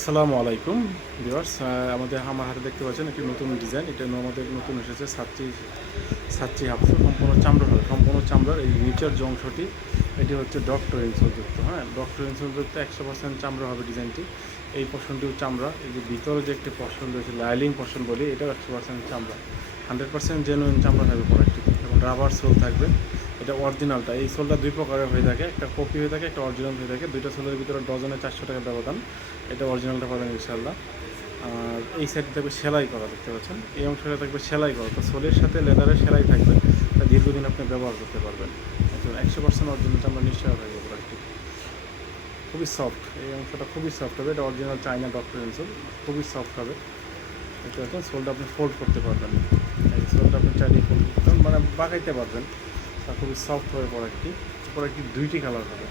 আসসালামু আলাইকুম, ভিউয়ার্স। আমাদের আমার হাতে দেখতে পাচ্ছেন একটি নতুন ডিজাইন। এটা আমাদের নতুন এসেছে সাতটি সাতটি হাফশো সম্পূর্ণ চামড়া হবে সম্পূর্ণ চামড়ার এই নিচের যে অংশটি, এটি হচ্ছে ডক্টর ইনসুলযুক্ত হ্যাঁ? ডক্টর ইনসুলযুক্ত একশো পার্সেন্ট চামড়া হবে ডিজাইনটি। এই পোর্শনটিও চামড়া, এই যে ভিতরে যে একটি পোর্শন রয়েছে, লাইলিং পোর্শন বলি, এটাও একশো পার্সেন্ট চামড়া। হান্ড্রেড পার্সেন্ট জেনুইন চামড়া থাকবে প্রোডাক্টটি এবং রাবার সোল থাকবে। এটা অরিজিনালটা এই সোলটা দুই প্রকারের হয়ে থাকে। একটা কপি হয়ে থাকে, একটা অরিজিনাল হয়ে থাকে। দুইটা সোলের ভিতরে ডজনে চারশো টাকা ব্যবধান। এটা অরিজিনালটা পাবেন ইনশাল্লাহ আর এই সাইডে থাকবে সেলাই করা, দেখতে পাচ্ছেন? এই অংশটা থাকবে সেলাই করা। তো সোলের সাথে লেদারের সেলাই থাকবে। তা দীর্ঘদিন আপনি ব্যবহার করতে পারবেন। একশো পার্সেন্ট অরিজিনালটা আমরা নিশ্চয় থাকবে প্রোডাক্টটি খুবই সফট এই অংশটা খুবই সফট হবে। এটা অরিজিনাল চাইনা ডক্টর ইনসুল খুবই সফট হবে। দেখতে পাচ্ছেন? সোলটা আপনি ফোল্ড করতে পারবেন। সোলটা আপনি চাইলে ফোল্ড করতে পারবেন। মানে বাগাইতে পারবেন। আর খুবই সফট হবে প্রোডাক্টটি প্রোডাক্টটি দুইটি কালার হবে।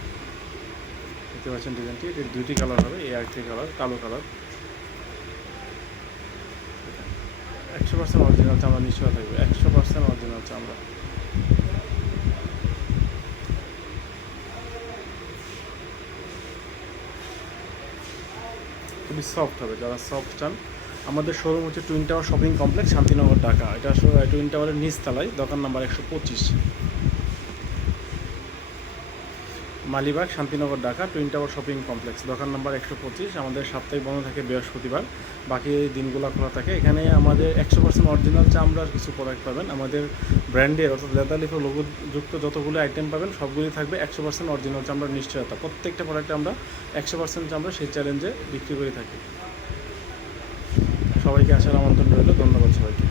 দেখতে পাচ্ছেন ডিজাইনটি এটির দুইটি কালার হবে, এই আরেকটি কালার কালো কালার একশো পার্সেন্ট অরিজিনাল চামড়া নিশ্চয় থাকবে, একশো পার্সেন্ট অরিজিনাল চামড়া। খুবই সফট হবে, যারা সফট চান। আমাদের শোরুম হচ্ছে Twin Tower Shopping Complex Shantinagar, Dhaka. এটা টুইন টাওয়ারের নিচতলায়, দোকান নাম্বার একশো পঁচিশ। Malibagh, Shantinagar, Dhaka, Twin Tower Shopping Complex. দোকান নাম্বার একশো পঁচিশ, আমাদের সাপ্তাহিক বন্ধ থাকে বৃহস্পতিবার। বাকি দিনগুলো খোলা থাকে। এখানে আমাদের একশো পার্সেন্ট অরিজিনাল চামড়ার কিছু প্রোডাক্ট পাবেন। আমাদের ব্র্যান্ডের অর্থাৎ লেদার লিফের লোগোযুক্ত যতগুলো আইটেম পাবেন সবগুলি থাকবে একশো পার্সেন্ট অরিজিনাল চামড়ার নিশ্চয়তা। প্রত্যেকটা প্রোডাক্টে আমরা একশো পার্সেন্ট চামড়া সেই চ্যালেঞ্জে বিক্রি করে থাকি। সবাইকে আসার আমন্ত্রণ রইল। ধন্যবাদ সবাইকে।